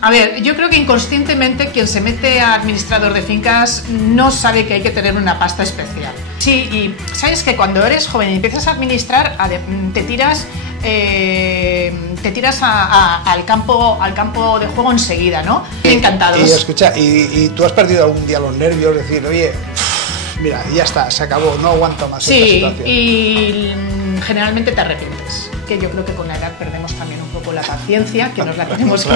A ver, yo creo que inconscientemente quien se mete a administrador de fincas no sabe que hay que tener una pasta especial. Sí, y sabes que cuando eres joven y empiezas a administrar, te tiras al campo de juego enseguida, ¿no? Encantados. Y escucha, ¿y tú has perdido algún día los nervios? Decir, oye, mira, ya está, se acabó, no aguanto más esta situación. Y generalmente te arrepientes. Que yo creo que con la edad perdemos también un poco la paciencia, que nos la tenemos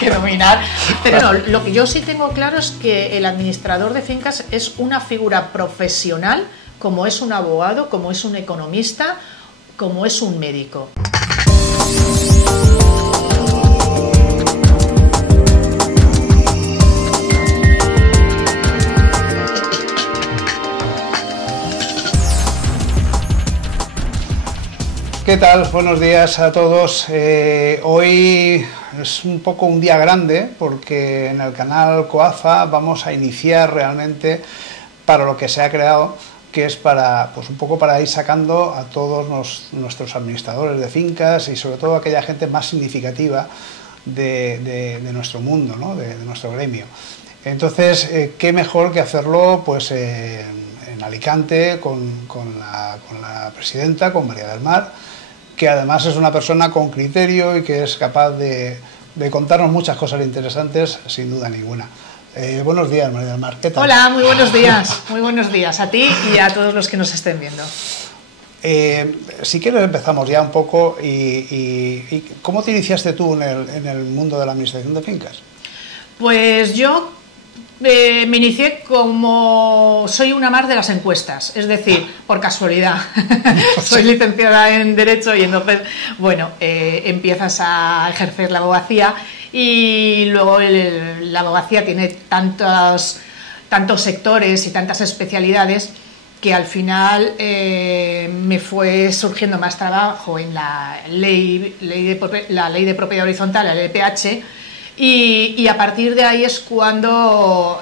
que dominar. Pero no, lo que yo sí tengo claro es que el administrador de fincas es una figura profesional, como es un abogado, como es un economista, como es un médico. ¿Qué tal? Buenos días a todos. Hoy es un poco un día grande porque en el canal Coafa vamos a iniciar realmente para lo que se ha creado, que es para, pues un poco para ir sacando a todos nuestros administradores de fincas y sobre todo aquella gente más significativa de nuestro mundo, ¿no? de nuestro gremio. Entonces, qué mejor que hacerlo pues en Alicante con la presidenta, con María del Mar, que además es una persona con criterio y que es capaz de contarnos muchas cosas interesantes, sin duda ninguna. Buenos días, María del Mar, ¿qué tal? Hola, muy buenos días a ti y a todos los que nos estén viendo. Si quieres empezamos ya un poco y ¿cómo te iniciaste tú en el mundo de la administración de fincas? Pues yo me inicié como soy una más de las encuestas, es decir, por casualidad. Soy licenciada en Derecho y entonces, bueno, empiezas a ejercer la abogacía y luego la abogacía tiene tantos sectores y tantas especialidades que al final me fue surgiendo más trabajo en la ley de propiedad horizontal, la LPH. Y a partir de ahí es cuando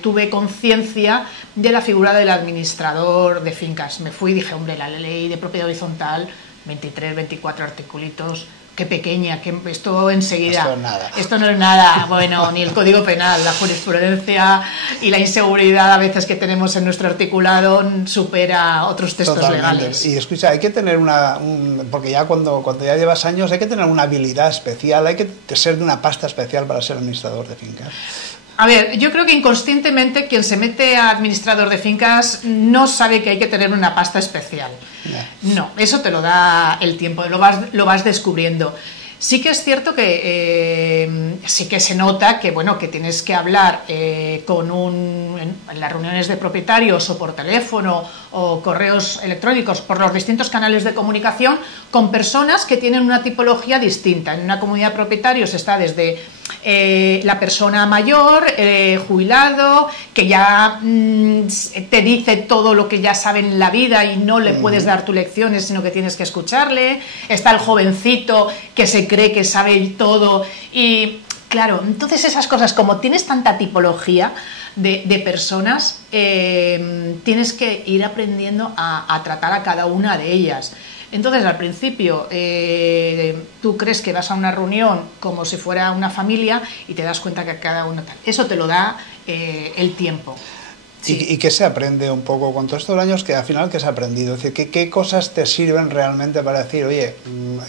tuve conciencia de la figura del administrador de fincas. Me fui y dije, hombre, la ley de propiedad horizontal, 23, 24 articulitos, qué pequeña, que esto enseguida... Esto es nada. Esto no es nada, bueno, ni el Código Penal, la jurisprudencia y la inseguridad a veces que tenemos en nuestro articulado supera otros textos Totalmente. legales. Y escucha, hay que tener porque ya cuando ya llevas años hay que tener una habilidad especial, hay que ser de una pasta especial para ser administrador de fincas. A ver, yo creo que inconscientemente quien se mete a administrador de fincas no sabe que hay que tener una pasta especial. No, eso te lo da el tiempo, lo vas descubriendo. Sí que es cierto que sí que se nota que, bueno, que tienes que hablar en las reuniones de propietarios o por teléfono o correos electrónicos, por los distintos canales de comunicación, con personas que tienen una tipología distinta. En una comunidad de propietarios está desde la persona mayor, jubilado, que ya te dice todo lo que ya sabe en la vida y no le puedes dar tus lecciones, sino que tienes que escucharle. Está el jovencito que se cree que sabe todo y claro, entonces esas cosas, como tienes tanta tipología de personas, tienes que ir aprendiendo a tratar a cada una de ellas. Entonces, al principio, tú crees que vas a una reunión como si fuera una familia y te das cuenta que cada uno tal. Eso te lo da el tiempo. Sí. ¿Y qué se aprende un poco con todos estos años? Que al final, ¿qué se ha aprendido? Es decir, ¿qué cosas te sirven realmente para decir, oye,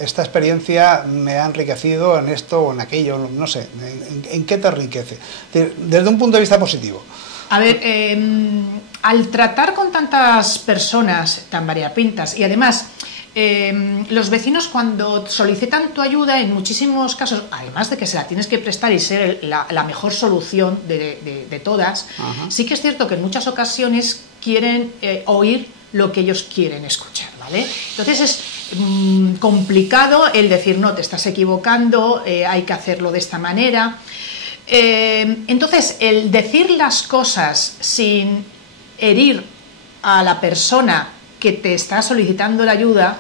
esta experiencia me ha enriquecido en esto o en aquello? No sé, ¿en qué te enriquece? Desde un punto de vista positivo. A ver, al tratar con tantas personas tan variopintas y además... los vecinos cuando solicitan tu ayuda, en muchísimos casos, además de que se la tienes que prestar y ser la mejor solución de todas, sí que es cierto que en muchas ocasiones quieren oír lo que ellos quieren escuchar, ¿vale? Entonces es complicado el decir, no, te estás equivocando, hay que hacerlo de esta manera. Entonces, el decir las cosas sin herir a la persona que te está solicitando la ayuda,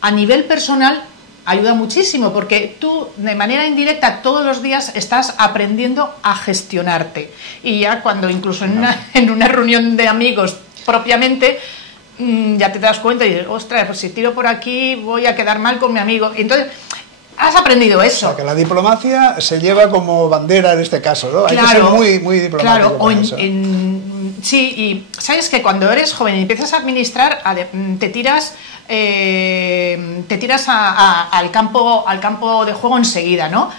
a nivel personal ayuda muchísimo, porque tú de manera indirecta todos los días estás aprendiendo a gestionarte y ya cuando incluso en una reunión de amigos propiamente ya te das cuenta y dices, ostras, pues si tiro por aquí voy a quedar mal con mi amigo. Entonces has aprendido eso. O sea, que la diplomacia se lleva como bandera en este caso, ¿no? Claro, hay que ser muy, muy diplomático. Claro, sí, y sabes que cuando eres joven y empiezas a administrar, te tiras al campo de juego enseguida, ¿no?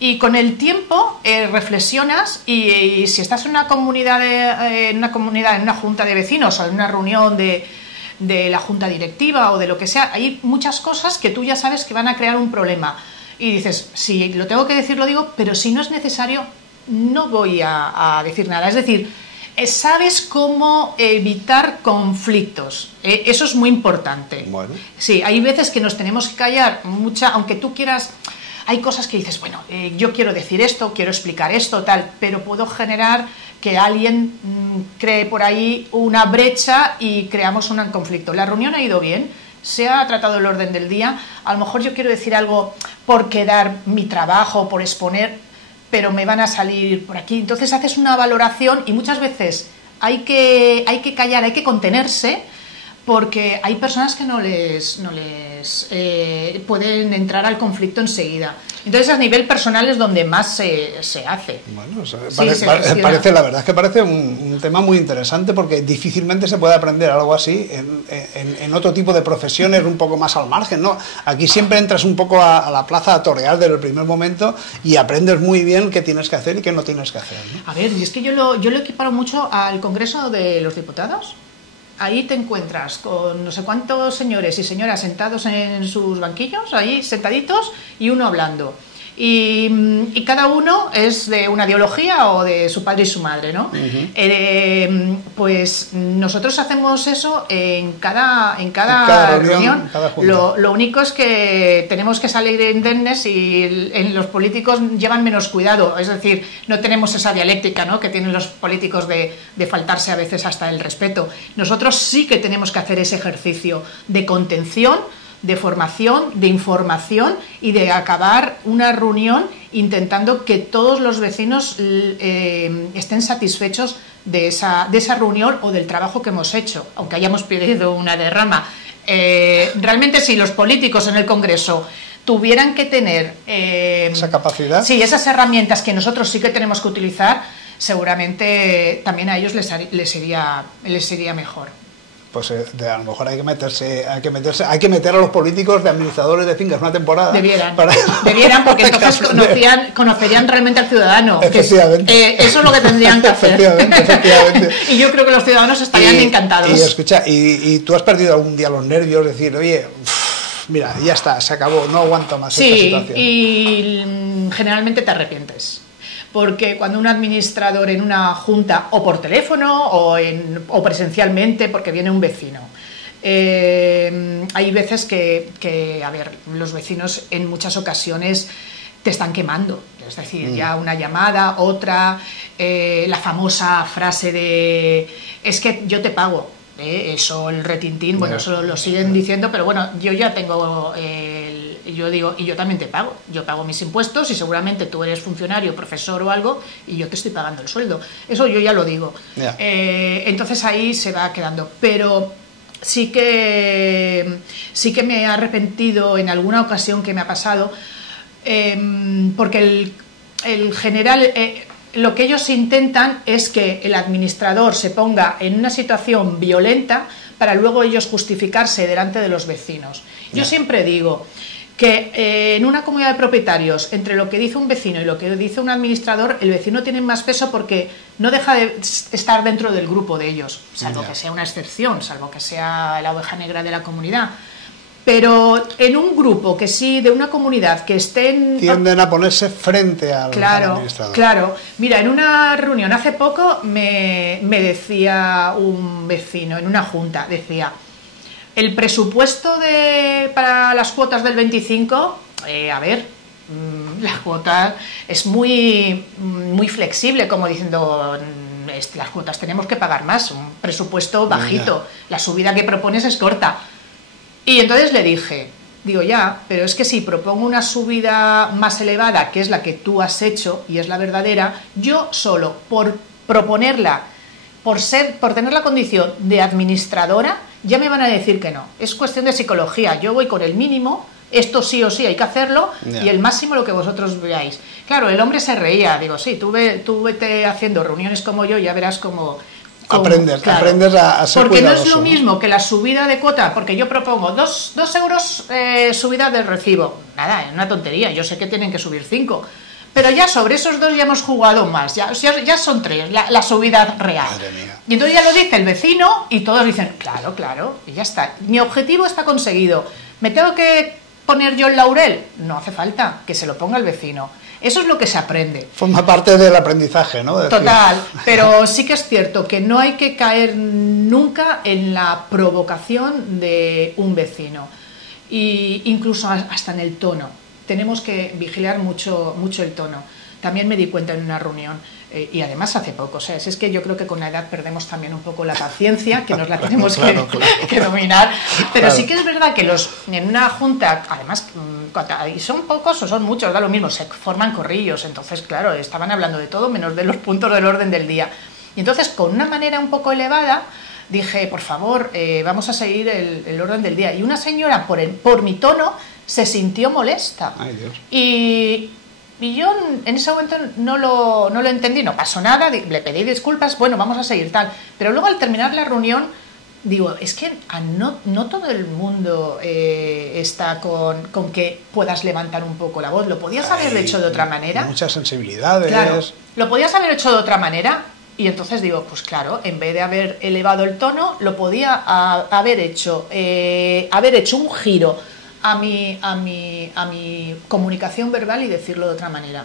Y con el tiempo reflexionas y si estás en una comunidad, en una junta de vecinos o en una reunión de la junta directiva o de lo que sea, hay muchas cosas que tú ya sabes que van a crear un problema. Y dices, si lo tengo que decir, lo digo, pero si no es necesario, no voy a decir nada. Es decir, sabes cómo evitar conflictos. Eso es muy importante. Bueno. Sí, hay veces que nos tenemos que callar, aunque tú quieras. Hay cosas que dices, bueno, yo quiero decir esto, quiero explicar esto, tal, pero puedo generar que alguien cree por ahí una brecha y creamos un conflicto. La reunión ha ido bien, se ha tratado el orden del día, a lo mejor yo quiero decir algo por quedar mi trabajo, por exponer, pero me van a salir por aquí. Entonces haces una valoración y muchas veces hay que callar, hay que contenerse, porque hay personas que no les pueden entrar al conflicto enseguida. Entonces a nivel personal es donde más se hace. Bueno, parece, la verdad es que parece un tema muy interesante, porque difícilmente se puede aprender algo así en otro tipo de profesiones un poco más al margen, ¿no? Aquí siempre entras un poco a la plaza a torear desde el primer momento y aprendes muy bien qué tienes que hacer y qué no tienes que hacer, ¿no? A ver, y es que yo lo equiparo mucho al Congreso de los Diputados. Ahí te encuentras con no sé cuántos señores y señoras sentados en sus banquillos, ahí sentaditos, y uno hablando. Y cada uno es de una ideología o de su padre y su madre, ¿no? Uh-huh. Pues nosotros hacemos eso en cada reunión. Lo único es que tenemos que salir indemnes y los políticos llevan menos cuidado. Es decir, no tenemos esa dialéctica, ¿no?, que tienen los políticos de faltarse a veces hasta el respeto. Nosotros sí que tenemos que hacer ese ejercicio de contención, de formación, de información y de acabar una reunión intentando que todos los vecinos estén satisfechos de esa reunión o del trabajo que hemos hecho, aunque hayamos pedido una derrama. Realmente, si los políticos en el Congreso tuvieran que tener esa capacidad, sí, esas herramientas que nosotros sí que tenemos que utilizar, seguramente también a ellos les iría mejor. Pues a lo mejor hay que meter a los políticos de administradores de fincas una temporada. Debieran, porque entonces conocerían realmente al ciudadano. Efectivamente. Eso es lo que tendrían que hacer. Efectivamente. Y yo creo que los ciudadanos estarían encantados. Y escucha, y tú has perdido algún día los nervios, decir, oye, mira, ya está, se acabó, no aguanto más esta situación. Y generalmente te arrepientes. Porque cuando un administrador en una junta, o por teléfono, o presencialmente, porque viene un vecino, hay veces que, a ver, los vecinos en muchas ocasiones te están quemando. Es decir, ya una llamada, otra, la famosa frase de es que yo te pago. Eso, el retintín, bueno, eso lo siguen diciendo, pero bueno, yo ya tengo yo digo, y yo también te pago, yo pago mis impuestos y seguramente tú eres funcionario, profesor o algo, y yo te estoy pagando el sueldo. Eso yo ya lo digo. Entonces ahí se va quedando, pero sí que me he arrepentido en alguna ocasión que me ha pasado, porque el general, lo que ellos intentan es que el administrador se ponga en una situación violenta para luego ellos justificarse delante de los vecinos. Yo siempre digo que en una comunidad de propietarios, entre lo que dice un vecino y lo que dice un administrador, el vecino tiene más peso porque no deja de estar dentro del grupo de ellos, salvo que sea una excepción, salvo que sea la oveja negra de la comunidad. Pero en un grupo que sí, de una comunidad que estén... tienden a ponerse frente al administrador. Claro. Mira, en una reunión hace poco me decía un vecino, en una junta, decía... El presupuesto para las cuotas del 25, la cuota es muy flexible, como diciendo, las cuotas tenemos que pagar más, un presupuesto bajito, la subida que propones es corta. Y entonces le dije, pero es que si propongo una subida más elevada, que es la que tú has hecho y es la verdadera, yo solo por proponerla, por tener la condición de administradora, ya me van a decir que no. Es cuestión de psicología. Yo voy con el mínimo, esto sí o sí hay que hacerlo, Ya. y el máximo lo que vosotros veáis. Claro, el hombre se reía, digo, sí, tú vete haciendo reuniones como yo, ya verás cómo aprendes a ser porque cuidadoso, no es lo mismo que la subida de cuota, porque yo propongo 2 euros subida del recibo. Nada, es una tontería, yo sé que tienen que subir 5, pero ya sobre esos 2 ya hemos jugado más, ya son 3, la subida real. Madre mía. Y entonces ya lo dice el vecino y todos dicen, claro, claro, y ya está. Mi objetivo está conseguido. ¿Me tengo que poner yo el laurel? No hace falta, que se lo ponga el vecino. Eso es lo que se aprende. Forma parte del aprendizaje, ¿no? Total, pero sí que es cierto que no hay que caer nunca en la provocación de un vecino. Y incluso hasta en el tono. Tenemos que vigilar mucho el tono. También me di cuenta en una reunión, y además hace poco, o sea, es que yo creo que con la edad perdemos también un poco la paciencia, que nos la tenemos que dominar, pero sí que es verdad que en una junta, además, y son pocos o son muchos, da lo mismo, se forman corrillos, entonces claro, estaban hablando de todo menos de los puntos del orden del día, y entonces con una manera un poco elevada dije, por favor, vamos a seguir el orden del día, y una señora por mi tono se sintió molesta. Ay, Dios. Y yo en ese momento no lo entendí, no pasó nada, le pedí disculpas, bueno, vamos a seguir tal. Pero luego al terminar la reunión, digo, es que no todo el mundo está con que puedas levantar un poco la voz. ¿Lo podías haber hecho de otra manera? Muchas sensibilidades. Claro, lo podías haber hecho de otra manera. Y entonces digo, pues claro, en vez de haber elevado el tono, lo podía haber hecho un giro a mi comunicación verbal y decirlo de otra manera.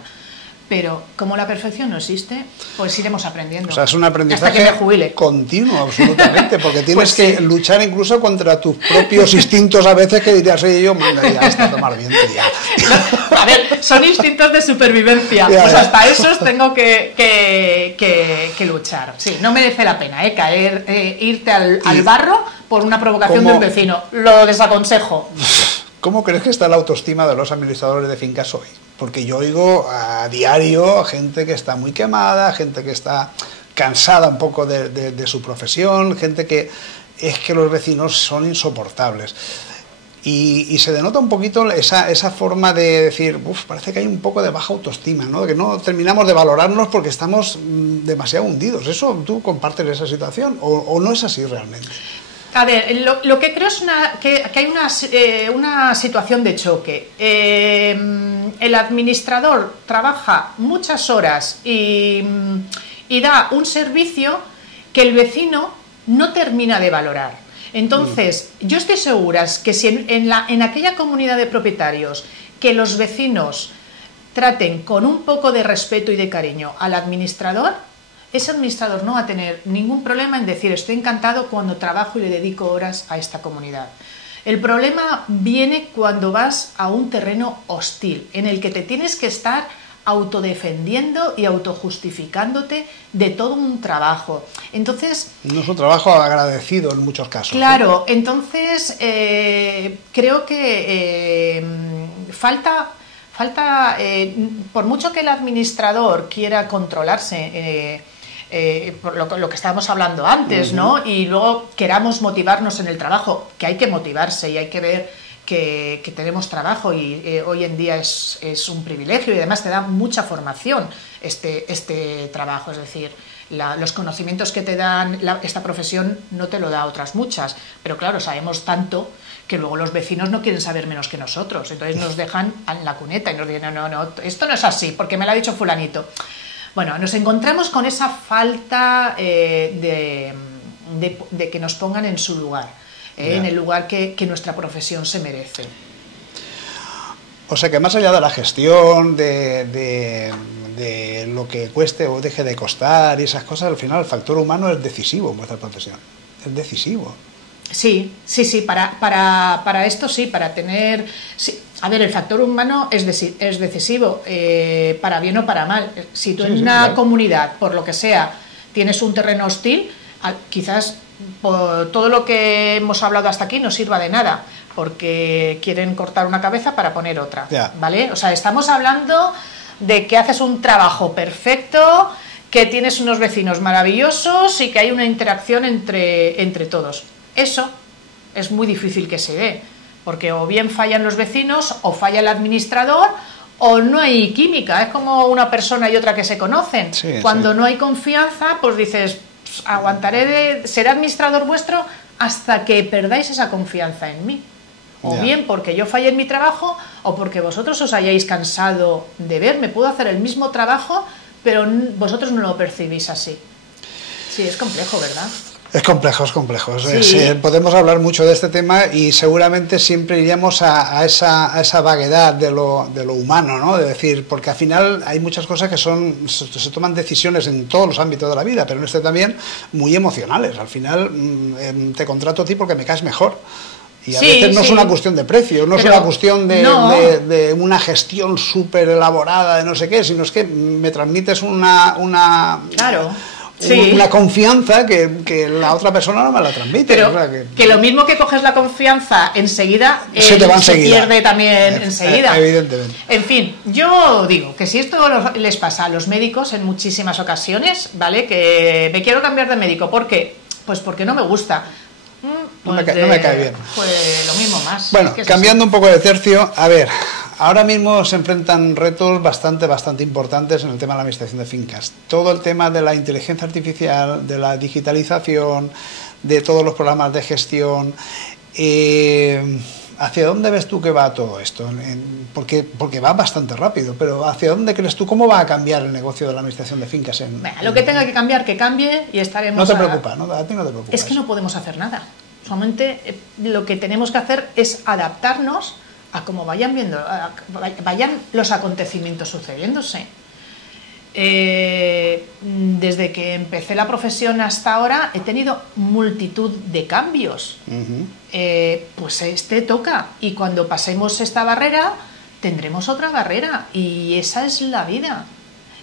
Pero como la perfección no existe, pues iremos aprendiendo. O sea, es un aprendizaje hasta que me jubile. continuo, absolutamente, porque tienes Pues sí. que luchar incluso contra tus propios instintos a veces, que dirías, oye, yo mandaría esto a tomar viento ya. A ver, son instintos de supervivencia. Ya, Pues ya. hasta esos tengo que luchar. Sí, no merece la pena caer, irte al barro por una provocación de un vecino. Lo desaconsejo. ¿Cómo crees que está la autoestima de los administradores de fincas hoy? Porque yo oigo a diario gente que está muy quemada, gente que está cansada un poco de su profesión, gente que es que los vecinos son insoportables. Y se denota un poquito esa forma de decir, parece que hay un poco de baja autoestima, ¿no? Que no terminamos de valorarnos porque estamos demasiado hundidos. ¿Eso tú compartes esa situación o no es así realmente? A ver, lo que creo es que hay una situación de choque. El administrador trabaja muchas horas y da un servicio que el vecino no termina de valorar. Entonces, yo estoy segura que si en aquella comunidad de propietarios que los vecinos traten con un poco de respeto y de cariño al administrador, ese administrador no va a tener ningún problema en decir estoy encantado cuando trabajo y le dedico horas a esta comunidad. El problema viene cuando vas a un terreno hostil, en el que te tienes que estar autodefendiendo y autojustificándote de todo un trabajo. Entonces, no es un trabajo agradecido en muchos casos. Claro, entonces creo que falta, por mucho que el administrador quiera controlarse, por lo que estábamos hablando antes, ¿no? Y luego queramos motivarnos en el trabajo, que hay que motivarse y hay que ver que tenemos trabajo y hoy en día es un privilegio y además te da mucha formación este trabajo, es decir, los conocimientos que te dan esta profesión no te lo da otras muchas, pero claro, sabemos tanto que luego los vecinos no quieren saber menos que nosotros, entonces nos dejan en la cuneta y nos dicen no, esto no es así, porque me lo ha dicho fulanito. Bueno, nos encontramos con esa falta de que nos pongan en su lugar, en el lugar que nuestra profesión se merece. O sea que más allá de la gestión, de lo que cueste o deje de costar y esas cosas, al final el factor humano es decisivo en vuestra profesión. Es decisivo. Sí, para esto sí, para tener... Sí. A ver, el factor humano es decisivo, para bien o para mal. Si tú en una comunidad, por lo que sea, tienes un terreno hostil, quizás todo lo que hemos hablado hasta aquí no sirva de nada, porque quieren cortar una cabeza para poner otra, ¿vale? O sea, estamos hablando de que haces un trabajo perfecto, que tienes unos vecinos maravillosos y que hay una interacción entre todos. Eso es muy difícil que se dé. porque o bien fallan los vecinos, o falla el administrador, o no hay química. Es como una persona y otra que se conocen. Sí, Cuando sí. no hay confianza, pues dices, pues, seré administrador vuestro hasta que perdáis esa confianza en mí. O Ya. bien porque yo fallé en mi trabajo, o porque vosotros os hayáis cansado de verme. Puedo hacer el mismo trabajo, pero vosotros no lo percibís así. Sí, es complejo, ¿verdad? Es complejo, es complejo. Sí. Podemos hablar mucho de este tema y seguramente siempre iríamos a esa vaguedad de lo humano, ¿no? De decir, porque al final hay muchas cosas que se toman decisiones en todos los ámbitos de la vida, pero en este también muy emocionales. Al final te contrato a ti porque me caes mejor. Y a Sí, veces no sí. es una cuestión de precio, no es Pero una cuestión no. de una gestión súper elaborada de no sé qué, sino es que me transmites una Claro. Sí. una confianza que la otra persona no me la transmite. Pero o sea, que lo mismo que coges la confianza enseguida, Se te va enseguida. pierde también enseguida. Evidentemente. En fin, yo digo que si esto les pasa a los médicos en muchísimas ocasiones, ¿vale? Que me quiero cambiar de médico. ¿Por qué? Pues porque no me gusta. No me cae bien. Pues lo mismo más. Bueno, Es que es cambiando así. un poco de tercio, a ver, ahora mismo se enfrentan retos bastante importantes en el tema de la administración de fincas. Todo el tema de la inteligencia artificial, de la digitalización, de todos los programas de gestión. ¿Hacia dónde ves tú que va todo esto? Porque va bastante rápido, pero ¿hacia dónde crees tú? ¿Cómo va a cambiar el negocio de la administración de fincas? Lo que tenga que cambiar, que cambie y estaremos... No te preocupa, ¿no? A ti no te preocupa. Es que no podemos hacer nada. Solamente lo que tenemos que hacer es adaptarnos a cómo vayan los acontecimientos sucediéndose. Desde que empecé la profesión hasta ahora he tenido multitud de cambios. Pues este toca, y cuando pasemos esta barrera tendremos otra barrera, y esa es la vida.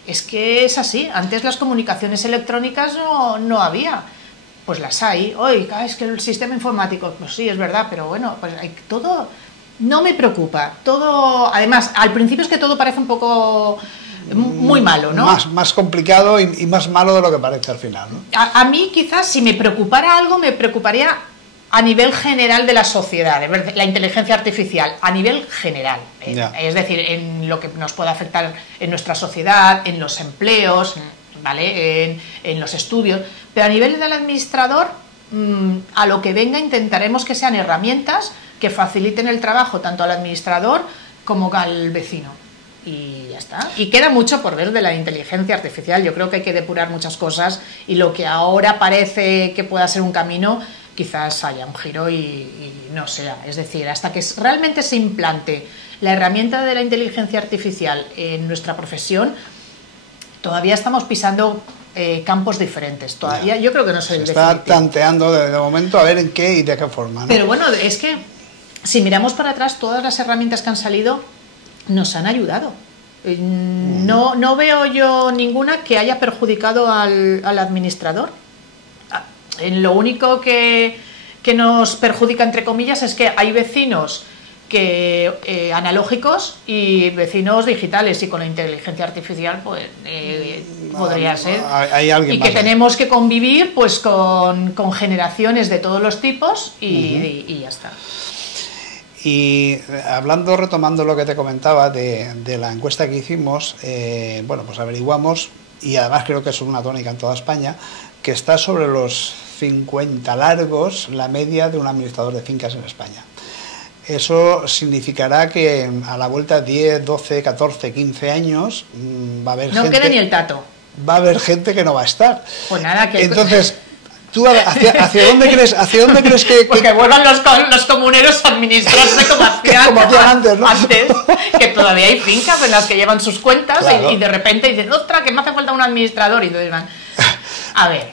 Es que es así. Antes las comunicaciones electrónicas no había. Pues las hay. Oiga, es que el sistema informático, pues sí, es verdad, pero bueno, pues hay todo. No me preocupa. Todo, además, al principio es que todo parece un poco muy malo, ¿no? Más complicado y más malo de lo que parece al final, ¿no? A mí quizás si me preocupara algo, me preocuparía a nivel general de la sociedad, de ver la inteligencia artificial, a nivel general. Es decir, en lo que nos puede afectar en nuestra sociedad, en los empleos, ¿vale? En los estudios. Pero a nivel del administrador, a lo que venga intentaremos que sean herramientas que faciliten el trabajo tanto al administrador como al vecino. Y ya está. Y queda mucho por ver de la inteligencia artificial. Yo creo que hay que depurar muchas cosas, y lo que ahora parece que pueda ser un camino, quizás haya un giro y no sea. Es decir, hasta que realmente se implante la herramienta de la inteligencia artificial en nuestra profesión, todavía estamos pisando campos diferentes. Todavía yo creo que no soy el está definitivo. tanteando de momento a ver en qué y de qué forma, ¿no? Pero bueno, es que si miramos para atrás, todas las herramientas que han salido nos han ayudado. No veo yo ninguna que haya perjudicado al administrador. En lo único que nos perjudica, entre comillas, es que hay vecinos analógicos y vecinos digitales, y con la inteligencia artificial pues podría ser. Hay alguien y que más tenemos que convivir pues con generaciones de todos los tipos y ya está. Y retomando lo que te comentaba de la encuesta que hicimos, bueno, pues averiguamos, y además creo que es una tónica en toda España, que está sobre los 50 largos la media de un administrador de fincas en España. Eso significará que a la vuelta de 10, 12, 14, 15 años va a haber gente... No queda ni el tato. Va a haber gente que no va a estar. Pues nada, que... Entonces... ¿Tú hacia dónde crees que...? Pues que vuelvan los comuneros a administrarse como hacían antes, ¿no? Antes, que todavía hay fincas en las que llevan sus cuentas, claro. y de repente dicen, ¡ostras, que me hace falta un administrador! Y entonces van, a ver,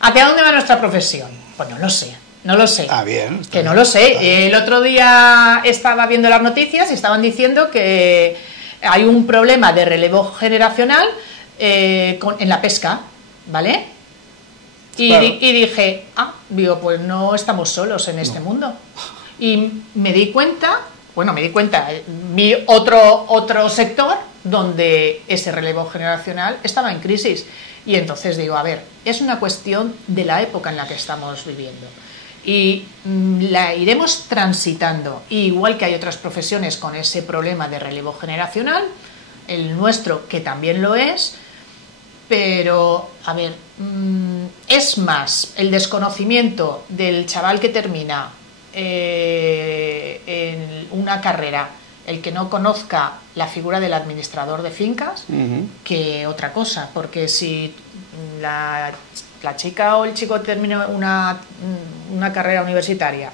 ¿hacia dónde va nuestra profesión? Pues no lo sé. No lo sé. Bien. Que no lo sé. El otro día estaba viendo las noticias y estaban diciendo que hay un problema de relevo generacional en la pesca, ¿vale? Y, claro. Y dije, digo, pues no estamos solos en este mundo. Y me di cuenta, vi otro sector donde ese relevo generacional estaba en crisis. Y entonces digo, a ver, es una cuestión de la época en la que estamos viviendo. y la iremos transitando. Igual que hay otras profesiones con ese problema de relevo generacional, el nuestro que también lo es, pero a ver, es más el desconocimiento del chaval que termina en una carrera, el que no conozca la figura del administrador de fincas, que otra cosa, porque si la chica o el chico termina una carrera universitaria,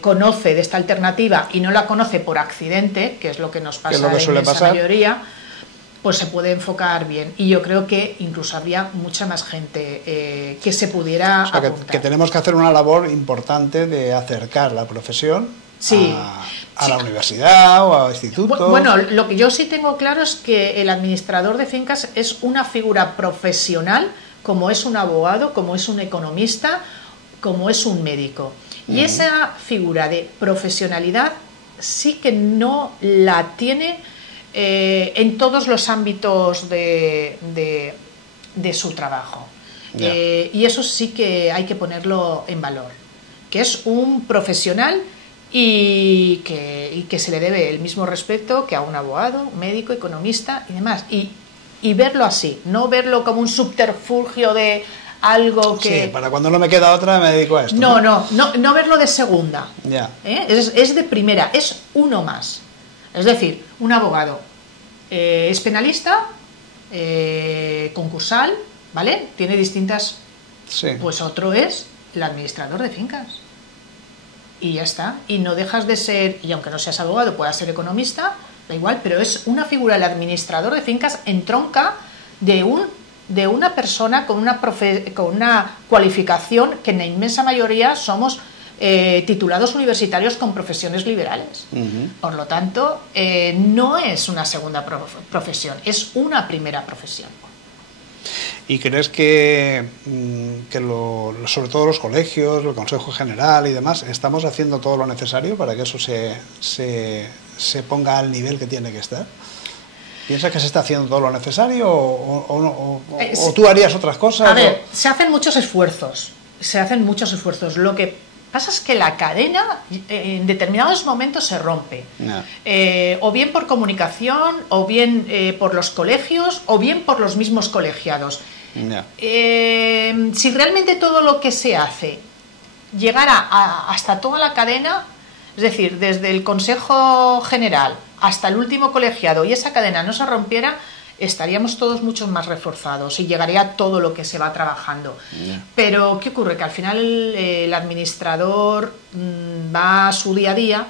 conoce de esta alternativa y no la conoce por accidente, que es lo que nos pasa en la mayoría, pues se puede enfocar bien. Y yo creo que incluso habría mucha más gente que se pudiera apuntar. Que tenemos que hacer una labor importante de acercar la profesión a la universidad o a institutos. Bueno, lo que yo sí tengo claro es que el administrador de fincas es una figura profesional, como es un abogado, como es un economista, como es un médico. Y esa figura de profesionalidad sí que no la tiene en todos los ámbitos de su trabajo. Y eso sí que hay que ponerlo en valor, que es un profesional y que se le debe el mismo respeto que a un abogado, médico, economista y demás. Y verlo así, no verlo como un subterfugio de algo que... Sí, para cuando no me queda otra me dedico a esto. No verlo de segunda. Ya. Es de primera, es uno más. Es decir, un abogado es penalista, concursal, ¿vale? Tiene distintas... Sí. Pues otro es el administrador de fincas. Y ya está. Y no dejas de ser, y aunque no seas abogado, puedas ser economista, da igual, pero es una figura, el administrador de fincas entronca de una persona con una cualificación que en la inmensa mayoría somos titulados universitarios con profesiones liberales. Por lo tanto, no es una segunda profesión, es una primera profesión. ¿Y crees que sobre todo los colegios, el Consejo General y demás, estamos haciendo todo lo necesario para que eso se ponga al nivel que tiene que estar? ¿Piensas que se está haciendo todo lo necesario o tú harías otras cosas? A ver, se hacen muchos esfuerzos. Lo que pasa es que la cadena en determinados momentos se rompe. No. O bien por comunicación, o bien por los colegios, o bien por los mismos colegiados. No. Si realmente todo lo que se hace llegara hasta toda la cadena, es decir, desde el Consejo General hasta el último colegiado, y esa cadena no se rompiera, estaríamos todos mucho más reforzados y llegaría todo lo que se va trabajando. Pero ¿qué ocurre? Que al final el administrador va a su día a día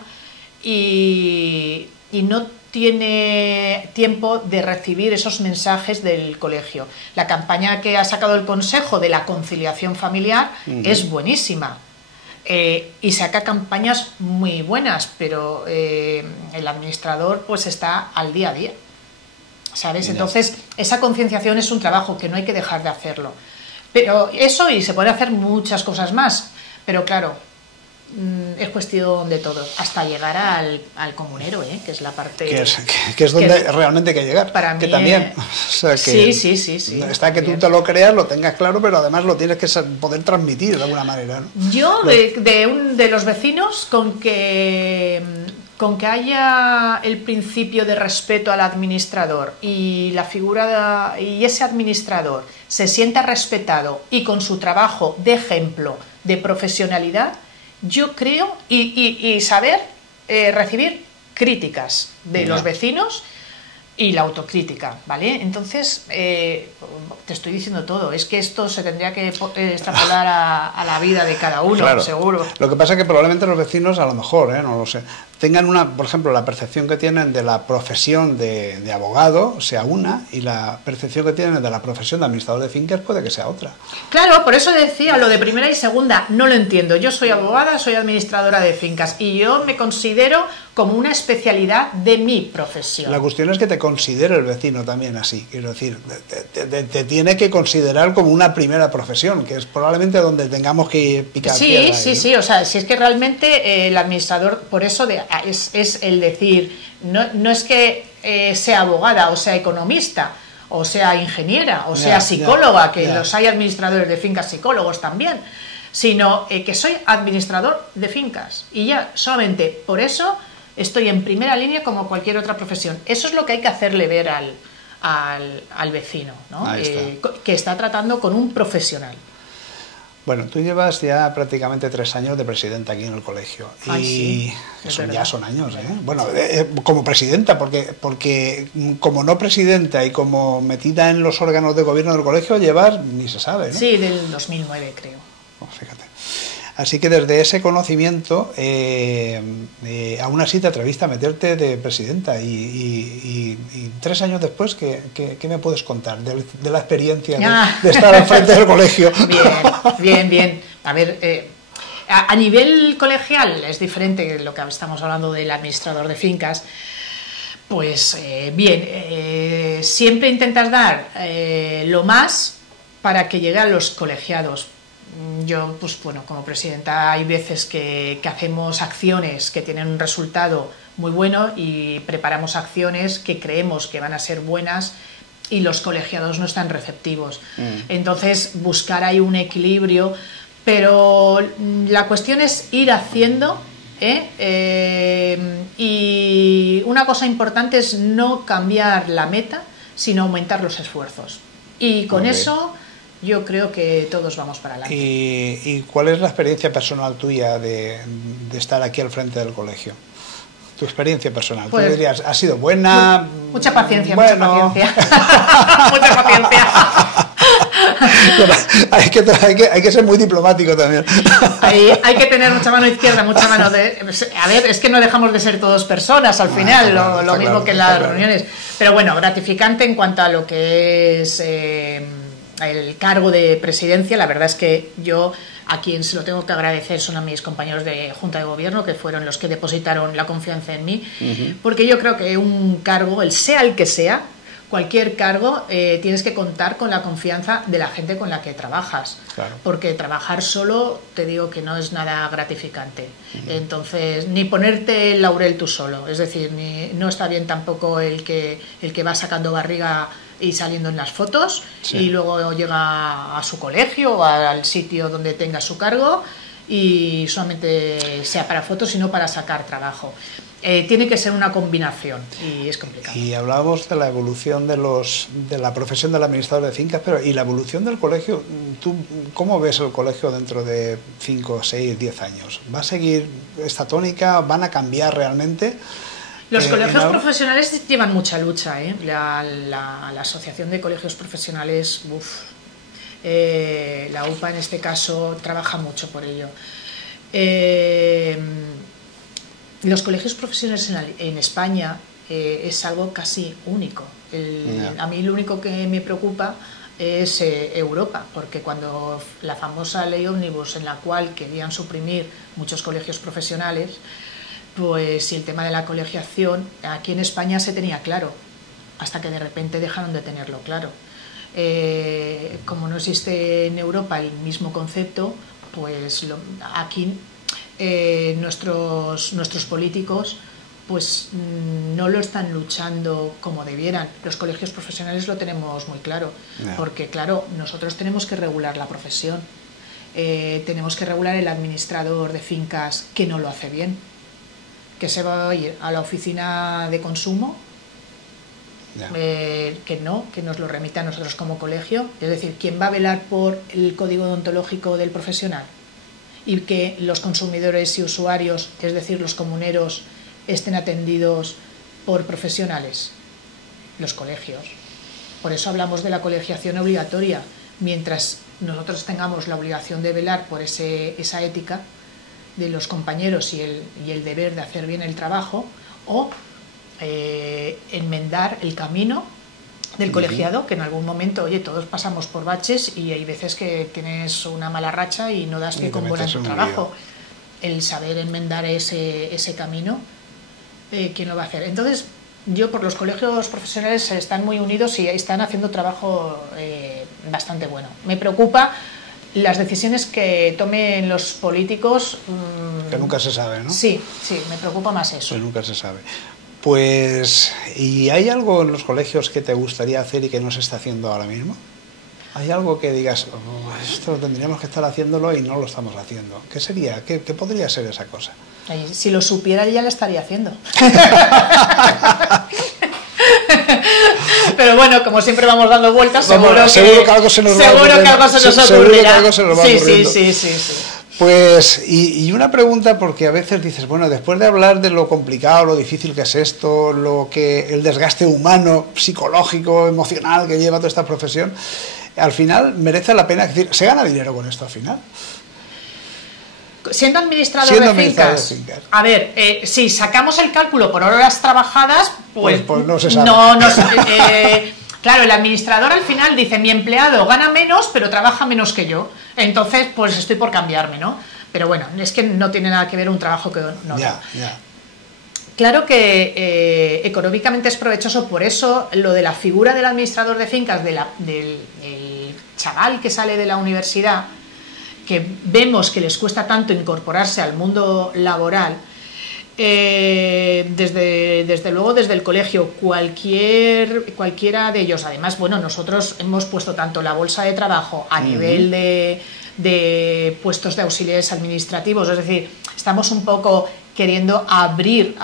y no tiene tiempo de recibir esos mensajes del colegio. La campaña que ha sacado el Consejo de la conciliación familiar es buenísima. Y saca campañas muy buenas, pero el administrador pues está al día a día, ¿sabes? Entonces esa concienciación es un trabajo que no hay que dejar de hacerlo, pero eso, y se puede hacer muchas cosas más, pero claro, es cuestión de todo, hasta llegar al comunero, que es la parte que es donde realmente hay que llegar, para que mí, también, o sea, que sí, está que tú te lo creas, lo tengas claro, pero además lo tienes que poder transmitir de alguna manera, ¿no? Yo de los vecinos, con que haya el principio de respeto al administrador y la figura y ese administrador se sienta respetado y con su trabajo de ejemplo de profesionalidad, yo creo, y saber recibir críticas de los vecinos y la autocrítica, ¿vale? Entonces, te estoy diciendo todo, es que esto se tendría que extrapolar a la vida de cada uno, claro, seguro. Lo que pasa es que probablemente los vecinos, a lo mejor, no lo sé, tengan por ejemplo, la percepción que tienen de la profesión de abogado sea una, y la percepción que tienen de la profesión de administrador de fincas puede que sea otra. Claro, por eso decía, lo de primera y segunda, no lo entiendo. Yo soy abogada, soy administradora de fincas, y yo me considero como una especialidad de mi profesión. La cuestión es que te considere el vecino también así, quiero decir, te tiene que considerar como una primera profesión, que es probablemente donde tengamos que picar piedra. Sí, o sea, si es que realmente el administrador, por eso es el decir, no es que sea abogada o sea economista, o sea ingeniera, o sea psicóloga, que los hay administradores de fincas psicólogos también, sino que soy administrador de fincas y ya solamente por eso estoy en primera línea como cualquier otra profesión. Eso es lo que hay que hacerle ver al vecino, ¿no? Que está tratando con un profesional. Bueno, tú llevas ya prácticamente 3 años de presidenta aquí en el colegio. Ay, y sí, ya son años, ¿eh? Bueno, como presidenta, porque como no presidenta y como metida en los órganos de gobierno del colegio, llevas, ni se sabe, ¿no? Sí, del 2009, creo. Oh, fíjate. Así que desde ese conocimiento, aún así te atreviste a meterte de presidenta y 3 años después, ¿qué me puedes contar de la experiencia de estar al frente del colegio? Bien. A ver, a nivel colegial es diferente de lo que estamos hablando del administrador de fincas. Pues siempre intentas dar lo más para que llegue a los colegiados. Yo, pues bueno, como presidenta hay veces que hacemos acciones que tienen un resultado muy bueno y preparamos acciones que creemos que van a ser buenas y los colegiados no están receptivos. Entonces, buscar ahí un equilibrio, pero la cuestión es ir haciendo, y una cosa importante es no cambiar la meta, sino aumentar los esfuerzos. Y con eso yo creo que todos vamos para adelante. ¿Y cuál es la experiencia personal tuya de estar aquí al frente del colegio? Tu experiencia personal, pues, tú dirías, ¿ha sido buena? Mucha paciencia, mucha paciencia. Mucha paciencia. Hay que ser muy diplomático también. Hay que tener mucha mano izquierda, mucha mano de... A ver, es que no dejamos de ser todos personas al final, lo mismo que en las reuniones. Pero bueno, gratificante en cuanto a lo que es el cargo de presidencia. La verdad es que yo, a quien se lo tengo que agradecer son a mis compañeros de Junta de Gobierno, que fueron los que depositaron la confianza en mí, porque yo creo que un cargo, sea el que sea, cualquier cargo, tienes que contar con la confianza de la gente con la que trabajas, porque trabajar solo, te digo que no es nada gratificante. Entonces, ni ponerte el laurel tú solo, es decir, no está bien tampoco el que va sacando barriga y saliendo en las fotos, y luego llega a su colegio o al sitio donde tenga su cargo y solamente sea para fotos y no para sacar trabajo. Tiene que ser una combinación y es complicado. Y hablábamos de la evolución de la profesión del administrador de fincas, pero ¿y la evolución del colegio? ¿Tú cómo ves el colegio dentro de 5, 6, 10 años? ¿Va a seguir esta tónica? ¿Van a cambiar realmente? Los colegios profesionales llevan mucha lucha, ¿eh? La Asociación de Colegios Profesionales, la UPA en este caso, trabaja mucho por ello. Los colegios profesionales en España es algo casi único. A mí lo único que me preocupa es Europa, porque cuando la famosa ley ómnibus en la cual querían suprimir muchos colegios profesionales, pues si el tema de la colegiación aquí en España se tenía claro, hasta que de repente dejaron de tenerlo claro. Como no existe en Europa el mismo concepto, pues aquí nuestros políticos pues no lo están luchando como debieran. Los colegios profesionales lo tenemos muy claro, porque claro, nosotros tenemos que regular la profesión, tenemos que regular el administrador de fincas que no lo hace bien, que se va a ir a la oficina de consumo, que nos lo remita a nosotros como colegio. Es decir, ¿quién va a velar por el código deontológico del profesional? Y que los consumidores y usuarios, es decir, los comuneros, estén atendidos por profesionales, los colegios. Por eso hablamos de la colegiación obligatoria. Mientras nosotros tengamos la obligación de velar por esa ética de los compañeros y el deber de hacer bien el trabajo, o enmendar el camino del colegiado, que en algún momento, oye, todos pasamos por baches y hay veces que tienes una mala racha y no das pie con bola en tu trabajo. El saber enmendar ese camino, ¿quién lo va a hacer? Entonces, yo por los colegios profesionales están muy unidos y están haciendo trabajo bastante bueno. Me preocupa las decisiones que tomen los políticos. Que nunca se sabe, ¿no? Sí, me preocupa más eso. Que nunca se sabe. Pues, ¿y hay algo en los colegios que te gustaría hacer y que no se está haciendo ahora mismo? hay algo que digas, oh, esto lo tendríamos que estar haciéndolo y no lo estamos haciendo. ¿Qué sería? ¿Qué podría ser esa cosa? Ay, si lo supiera ya lo estaría haciendo. Pero bueno, como siempre vamos dando vueltas, seguro que algo se nos ocurrirá. Sí. Pues, y una pregunta, porque a veces dices, bueno, después de hablar de lo complicado, lo difícil que es esto, el desgaste humano, psicológico, emocional que lleva toda esta profesión, al final merece la pena, decir, ¿se gana dinero con esto al final? Siendo administrador de fincas. A ver, si sacamos el cálculo por horas trabajadas, pues no se sabe. Claro, el administrador al final dice, mi empleado gana menos, pero trabaja menos que yo. Entonces, pues estoy por cambiarme, ¿no? Pero bueno, es que no tiene nada que ver un trabajo que no. Ya. Claro que económicamente es provechoso, por eso lo de la figura del administrador de fincas, del chaval que sale de la universidad, que vemos que les cuesta tanto incorporarse al mundo laboral, desde luego desde el colegio, cualquiera de ellos. Además, bueno, nosotros hemos puesto tanto la bolsa de trabajo a nivel de puestos de auxiliares administrativos, es decir, estamos un poco queriendo abrir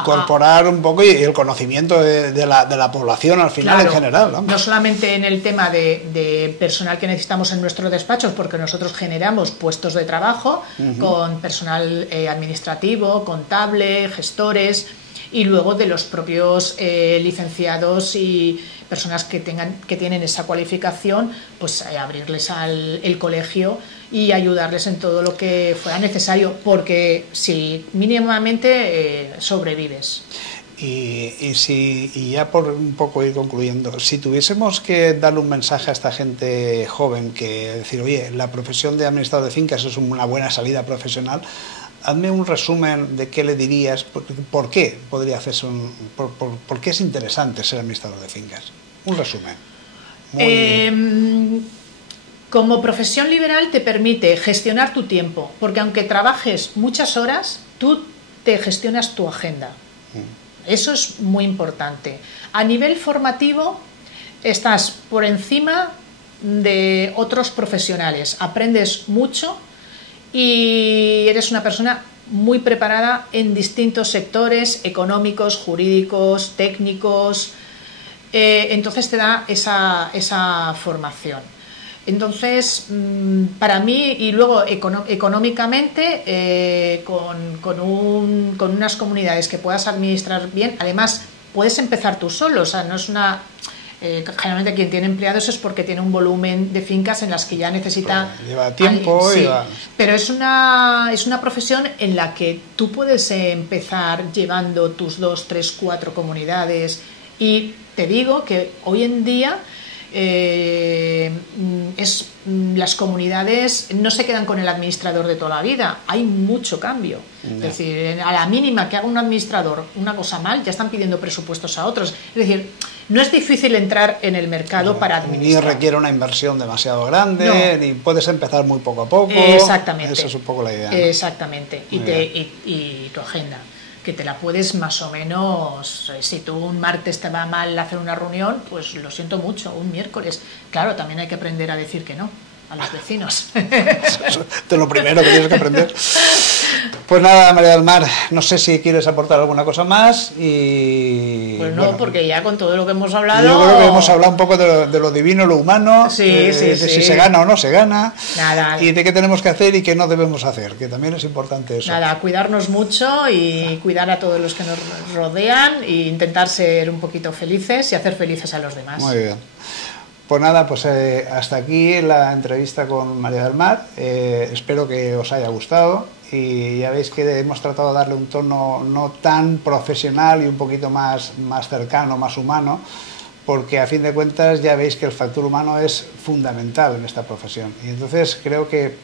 incorporar un poco y el conocimiento de la población al final, claro, en general, ¿no? No solamente en el tema de personal que necesitamos en nuestros despachos, porque nosotros generamos puestos de trabajo con personal administrativo, contable, gestores, y luego de los propios licenciados y personas que tienen esa cualificación, pues abrirles el colegio y ayudarles en todo lo que fuera necesario, porque si mínimamente sobrevives. Y ya por un poco ir concluyendo, si tuviésemos que darle un mensaje a esta gente joven, que decir, oye, la profesión de administrador de fincas es una buena salida profesional, hazme un resumen de qué le dirías, por qué podría hacerse por qué es interesante ser administrador de fincas. Un resumen. Como profesión liberal te permite gestionar tu tiempo, porque aunque trabajes muchas horas, tú te gestionas tu agenda. Eso es muy importante. A nivel formativo, estás por encima de otros profesionales, aprendes mucho y eres una persona muy preparada en distintos sectores económicos, jurídicos, técnicos. Entonces te da esa formación. Entonces, para mí, y luego económicamente, con unas comunidades que puedas administrar bien, además puedes empezar tú solo, o sea, no es una... generalmente quien tiene empleados es porque tiene un volumen de fincas en las que ya necesita... Lleva tiempo, sí, pero es una profesión en la que tú puedes empezar llevando tus 2, 3, 4 comunidades, y te digo que hoy en día las comunidades no se quedan con el administrador de toda la vida, hay mucho cambio. Es decir, a la mínima que haga un administrador una cosa mal, ya están pidiendo presupuestos a otros. Es decir, no es difícil entrar en el mercado para administrar. Ni requiere una inversión demasiado grande, ni puedes empezar muy poco a poco. Exactamente. Esa es un poco la idea, ¿no? Exactamente. Y tu agenda, que te la puedes más o menos, si tú un martes te va mal hacer una reunión, pues lo siento mucho, un miércoles. Claro, también hay que aprender a decir que no a los vecinos. Eso es lo primero que tienes que aprender. Pues nada, María del Mar, no sé si quieres aportar alguna cosa más y... Pues no, bueno, porque ya con todo lo que hemos hablado... Yo creo que hemos hablado un poco de lo divino, lo humano, de si se gana o no se gana, y de qué tenemos que hacer y qué no debemos hacer, que también es importante eso. Nada, cuidarnos mucho y cuidar a todos los que nos rodean e intentar ser un poquito felices y hacer felices a los demás. Muy bien. Pues nada, pues hasta aquí la entrevista con María del Mar. Espero que os haya gustado y ya veis que hemos tratado de darle un tono no tan profesional y un poquito más cercano, más humano, porque a fin de cuentas ya veis que el factor humano es fundamental en esta profesión. Y entonces creo que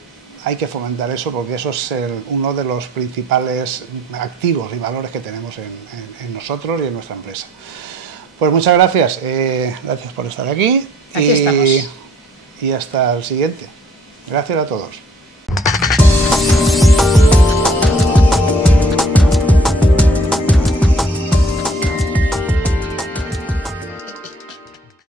hay que fomentar eso, porque eso es uno de los principales activos y valores que tenemos en nosotros y en nuestra empresa. Pues muchas gracias, gracias por estar aquí. Aquí estamos. Y hasta el siguiente. Gracias a todos.